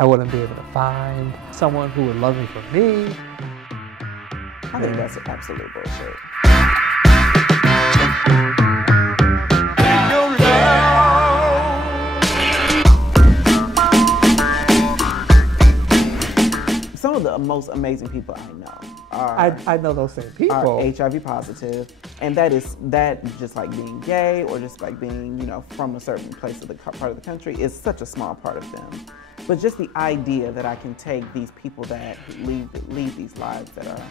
I wouldn't be able to find someone who would love me for me. I think that's absolute bullshit. Some of the most amazing people I know are I know those same people are HIV positive, and that just like being gay or just like being, you know, from a certain place of the part of the country is such a small part of them. But just the idea that I can take these people that lead these lives that are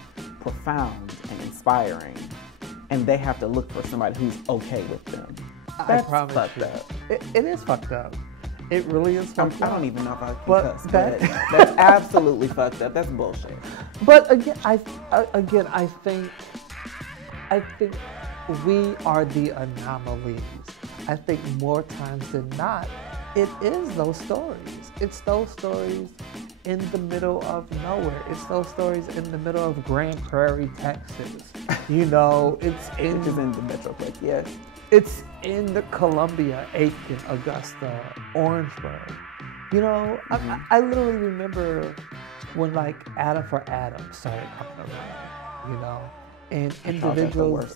profound and inspiring, and they have to look for somebody who's okay with them. That's fucked up. It is fucked up. It really is fucked up. I don't even know if I can cuss, but that's absolutely fucked up. That's bullshit. But again, I think we are the anomalies. I think more times than not, it is those stories. It's those stories in the middle of nowhere. It's those stories in the middle of Grand Prairie, Texas. You know, it's in the Metroplex, yes. It's in the Columbia, Aiken, Augusta, Orangeburg. You know, I literally remember when like Adam for Adam started coming around, you know, and individuals.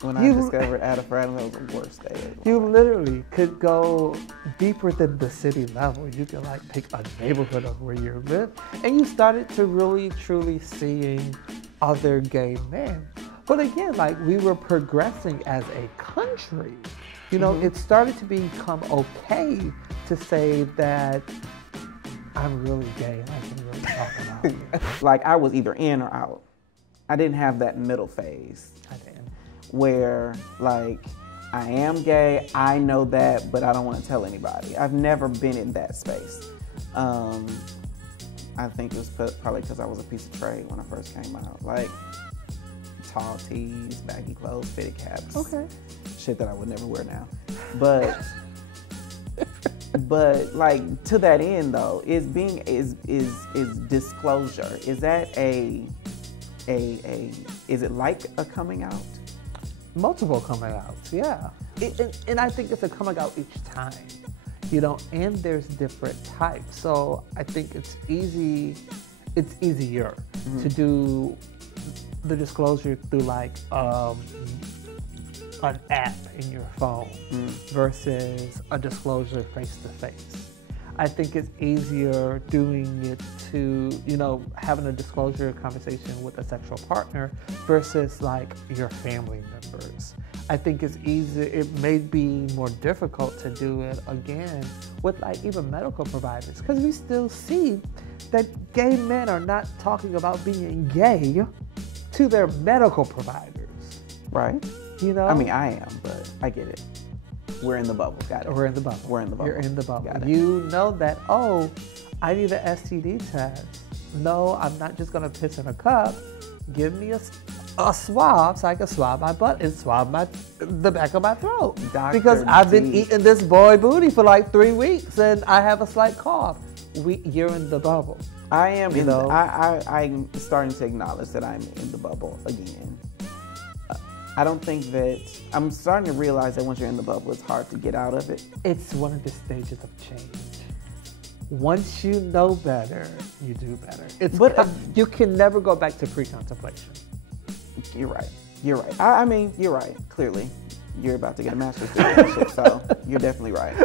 When I discovered Adam for Adam, that was the worst day. You literally could go deeper than the city level. You could like pick a neighborhood of where you live, and you started to really truly seeing other gay men. But again, like we were progressing as a country. You know, it started to become okay to say that I'm really gay and I can really talk about it. Like I was either in or out. I didn't have that middle phase. I didn't. Where like I am gay, I know that, but I don't want to tell anybody. I've never been in that space. I think it was probably because I was a piece of trade when I first came out. Like tall tees, baggy clothes, fitted caps. Okay. Shit that I would never wear now. But but like to that end though, is disclosure. Is that is it like a coming out? Multiple coming outs, yeah. And I think it's a coming out each time, you know, and there's different types. So I think it's easier to do the disclosure through like an app in your phone versus a disclosure face to face. I think it's easier doing it to, you know, having a disclosure conversation with a sexual partner versus like your family members. I think it's easier, it may be more difficult to do it again with like even medical providers, because we still see that gay men are not talking about being gay to their medical providers. Right. You know? I mean, I am, but I get it. We're in the bubble. Got it. We're in the bubble. We're in the bubble. You're in the bubble. Got it. You know that, oh, I need an STD test. No, I'm not just going to piss in a cup. Give me a swab so I can swab my butt and swab the back of my throat. Dr. Because I've been D. eating this boy booty for like 3 weeks and I have a slight cough. You're in the bubble. I am. You know? I'm starting to acknowledge that I'm in the bubble again. I don't think that, I'm starting to realize that once you're in the bubble, it's hard to get out of it. It's one of the stages of change. Once you know better, you do better. You can never go back to pre-contemplation. You're right. You're right. I mean, you're right. Clearly, you're about to get a master's degree, so you're definitely right.